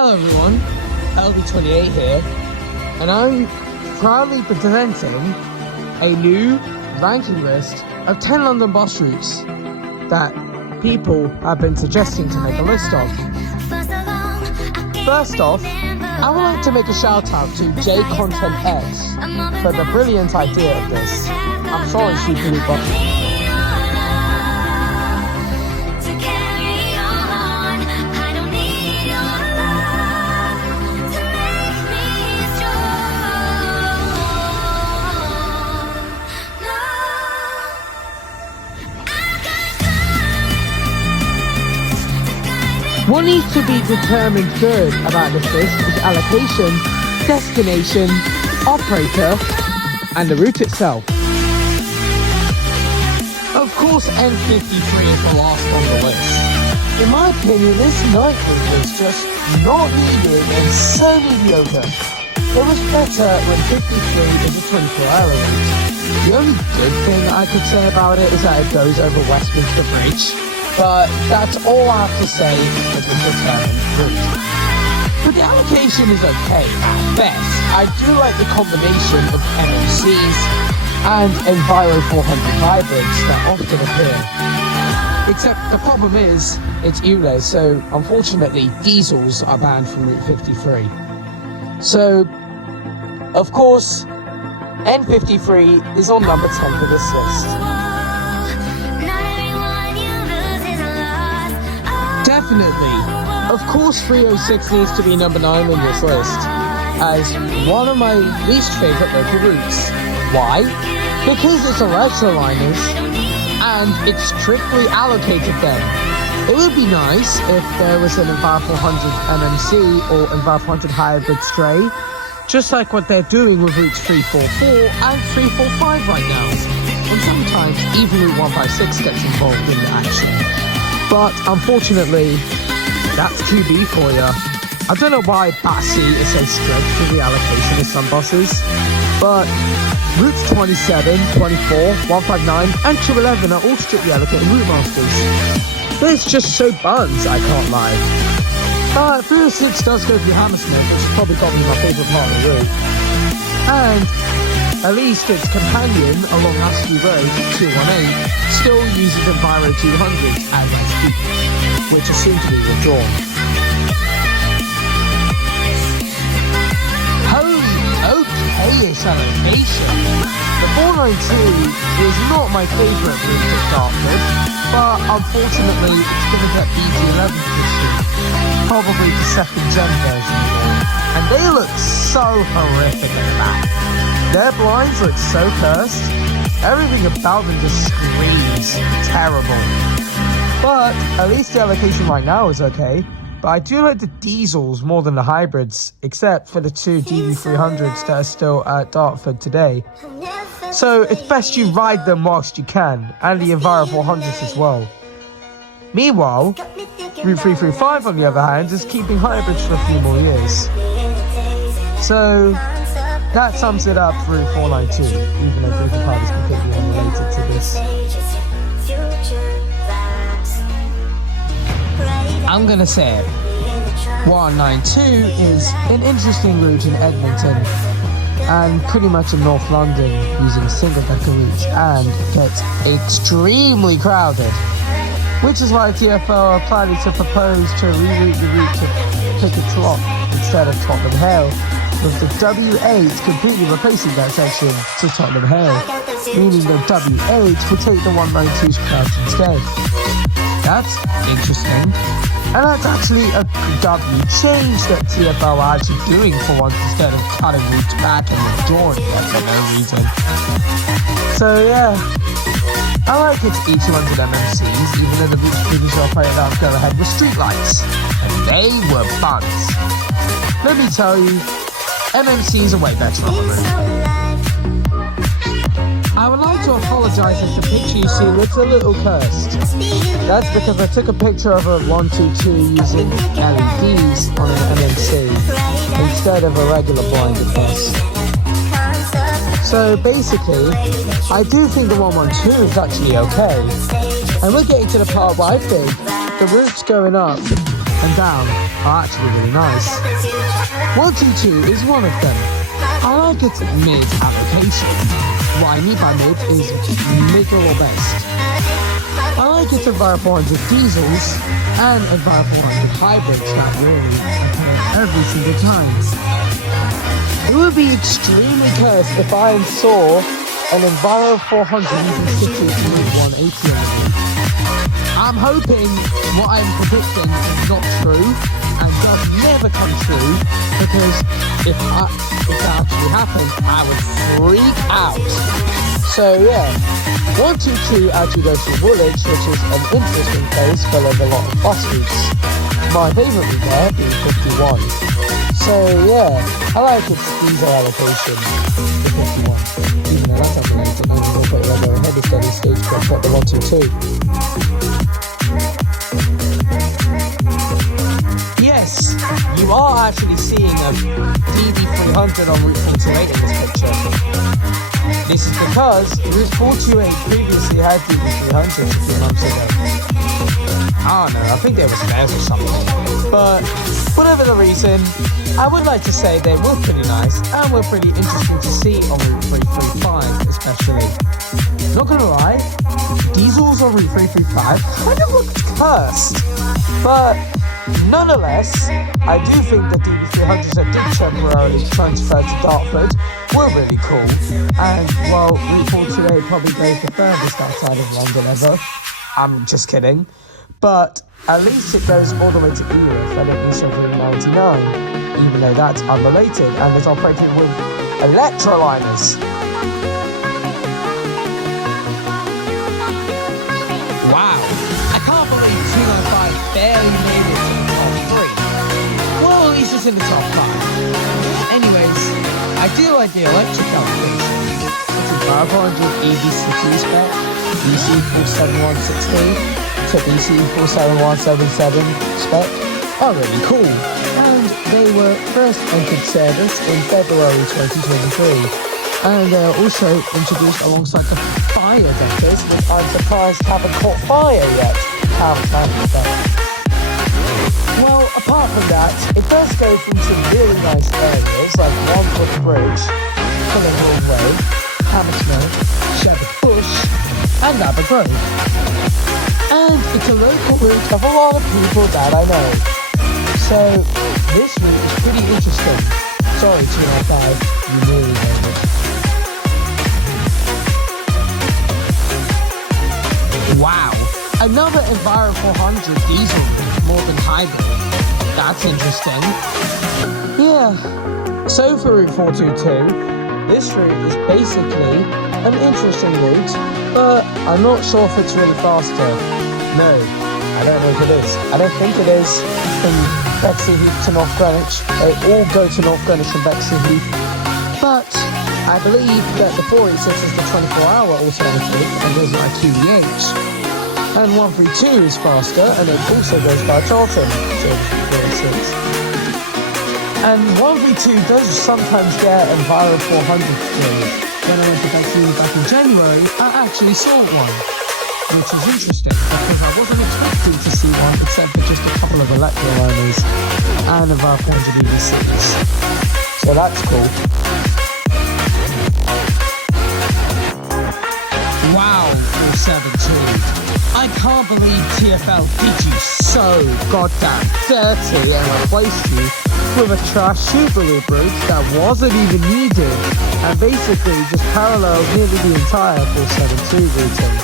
Hello everyone, LB28 here, and I'm proudly presenting a new ranking list of 10 London bus routes that people have been suggesting to make a list of. First off, I would like to make a shout out to JContentX for the brilliant idea of this. I'm sorry, Super Button. What needs to be determined good about this list is allocation, destination, operator, and the route itself. Of course, N53 is the last on the list. In my opinion, this night route was just not needed and so mediocre. It was better when 53 is a 24-hour route. The only good thing I could say about it is that it goes over Westminster Bridge. But that's all I have to say for the determined route. But the allocation is okay at best. I do like the combination of MMCs and Enviro 400 hybrids that often appear. Except the problem is, it's ULEZ, so unfortunately diesels are banned from Route 53. So, of course, N53 is on number 10 for this list. Definitely. Of course 306 needs to be number 9 on this list, as one of my least favourite local routes. Why? Because it's electroliners, and it's strictly allocated them. It would be nice if there was an Enviro 400 MMC or Enviro 400 hybrid stray, just like what they're doing with routes 344 and 345 right now. And sometimes even Route 156 gets involved in the action. But unfortunately, that's QB for you. I don't know why Battersea is so strict with the allocation of some buses, but routes 27, 24, 159 and 211 are all strictly allocated route masters. It's just so buns, I can't lie. 306 does go through Hammersmith, which has probably got me my favourite part of the route. And at least its companion along Ashley Road, 218, still uses Enviro 200 as I speak, which is soon to be withdrawn. Holy okay-ish allocation. The 492 is not my favourite route to start with, but unfortunately it's going to get BT11 position, probably the second gen version, and they look so horrific at the back. Their blinds look so cursed. Everything about them just screams terrible. But at least the allocation right now is okay. But I do like the diesels more than the hybrids, except for the two DB300s that are still at Dartford today. So it's best you ride them whilst you can, and the Enviro 400s as well. Meanwhile, Route 335 on the other hand is keeping hybrids for a few more years. So that sums it up for Route 492, even though 355 is completely unrelated to this. I'm gonna say it. 192 is an interesting route in Edmonton and pretty much in North London using a single-decker route, and gets extremely crowded. Which is why TfL are planning to propose to reroute the route to Picket Trot instead of Tottenham Hale, with the W8 completely replacing that section to Tottenham Hale, meaning the W8 will take the 192's crowd instead. That's interesting. And that's actually a W change that TfL are actually doing for once, instead of cutting routes back and withdrawing them for no reason. So yeah, I like its E200 MMCs, even though the routes previously operated out go ahead with streetlights. And they were buns. Let me tell you, MMCs are way better on the road. I would like to apologise if the picture you see looks a little cursed. That's because I took a picture of a 122 using LEDs on an MMC instead of a regular blinded bus. So basically, I do think the 112 is actually okay. And we're getting to the part where I think the routes going up and down are actually really nice. 122 is one of them. I like its mid application. What I mean by mid is middle or best. I like its Enviro 400 diesels and Enviro 400 hybrids that really appear every single time. It would be extremely cursed if I saw an Enviro 400 using City to 180 on it. I'm hoping what I'm predicting is not true and does never come true, because if that actually happened, I would freak out. So yeah, 122 actually goes to Woolwich, which is an interesting place full of a lot of bus routes. My favourite route there being 51. So yeah, I like its diesel allocation, the 51. Even though that's underneath, and even though they'll go ahead of steady stagecoach at the 122. Yes, you are actually seeing a DB300 on Route 428 in this picture. This is because Route 428 previously had DB300s a few months ago. I don't know, I think there was spares or something. But whatever the reason, I would like to say they were pretty nice and were pretty interesting to see on Route 335 especially. Not gonna lie, diesels on Route 335 kind of looked cursed. But nonetheless, I do think the DB300s that did temporarily transfer to Dartford were really cool. And well, Route 428 probably goes the furthest outside of London ever. I'm just kidding. But at least it goes all the way to Erith and it reaches Route 99, even though that's unrelated and is operated with electroliners. Wow, I can't believe 205 barely made it to the top 3. Well, at least it's in the top 5. Anyways, I do like the electric application. It's a 500 EV6 spec, DC 47160 to DC 47177 spec are really cool. And they were first entered service in February 2023. And they are also introduced alongside the fire deckers, which I'm surprised haven't caught fire yet. How fantastic that. Well, apart from that, it does go through some really nice areas like Wandsworth Bridge, Fulham Road, Hammersmith, Shepherd Bush, and Abergrove. And it's a local route of a lot of people that I know. So, this route is pretty interesting. Sorry, 205, you really know it. Wow, another Enviro 400 diesel route, more than hybrid. That's interesting. Yeah, so for Route 422, this route is basically an interesting route, but I'm not sure if it's really faster. No, I don't know if it is. I don't think it is. From Bexleyheath to North Greenwich, they all go to North Greenwich from Bexleyheath. But I believe that the 486 is the 24-hour alternative and goes by QDH. And 132 is faster and it also goes by Charlton to 486. And 132 does sometimes get Enviro 400 skills. When I went to Bexleyheath back in January, I actually saw one, which is interesting because I wasn't expecting to see one except for just a couple of electroliners and Enviro 400 EV6s. So that's cool. Wow, 472. I can't believe TfL did you so goddamn dirty and replaced you with a trash Super Loop route that wasn't even needed and basically just paralleled nearly the entire 472 routing.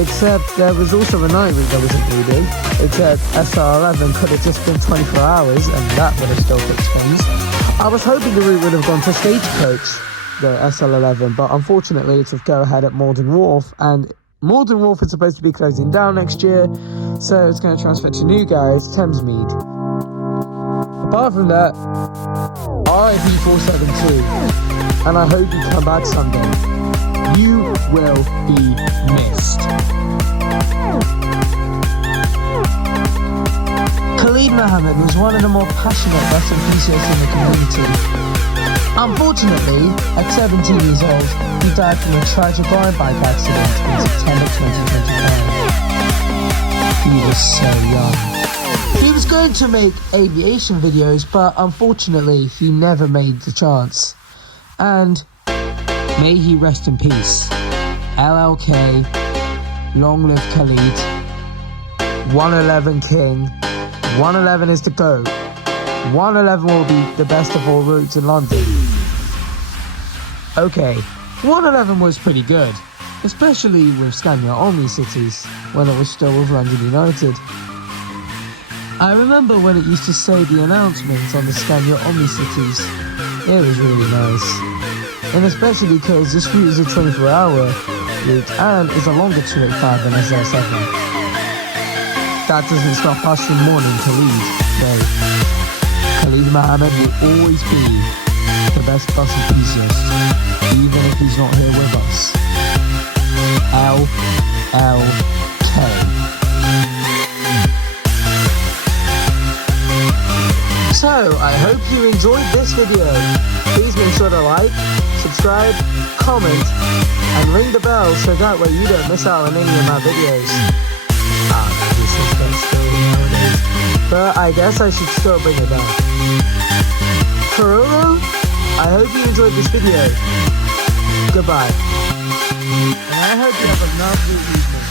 Except there was also a night route that wasn't needed, except SR11 could have just been 24 hours and that would have still fixed things. I was hoping the route would have gone to Stagecoach, the SL11, but unfortunately it's with go ahead at Malden Wharf, and Malden Wharf is supposed to be closing down next year, so it's going to transfer to New Guys, Thamesmead. Apart from that, RIP 472, and I hope you come back someday. You will be missed. Khalid Mohammed was one of the more passionate bus enthusiasts in the community. Unfortunately, at 17 years old, he died from a tragic road bike accident in September 2025. He was so young. He was going to make aviation videos, but unfortunately he never made the chance. And may he rest in peace. LLK, long live Khalid. 111 King. 111 is the GOAT. 111 will be the best of all routes in London. Okay, 111 was pretty good, especially with Scania Omni Cities, when it was still with London United. I remember when it used to say the announcements on the Scania Omni Cities. It was really nice. And especially because this route is a 24-hour route and is a longer 285 than SL7. That doesn't stop us from mourning Khalid, though. Khalid Mohammed will always be the best bus enthusiast, even if he's not here with us. LLK. So, I hope you enjoyed this video. Please make sure to like, subscribe, comment, and ring the bell so that way you don't miss out on any of my videos. But I guess I should still bring it back. Karolo, I hope you enjoyed this video. Goodbye. And I hope you have a lovely evening.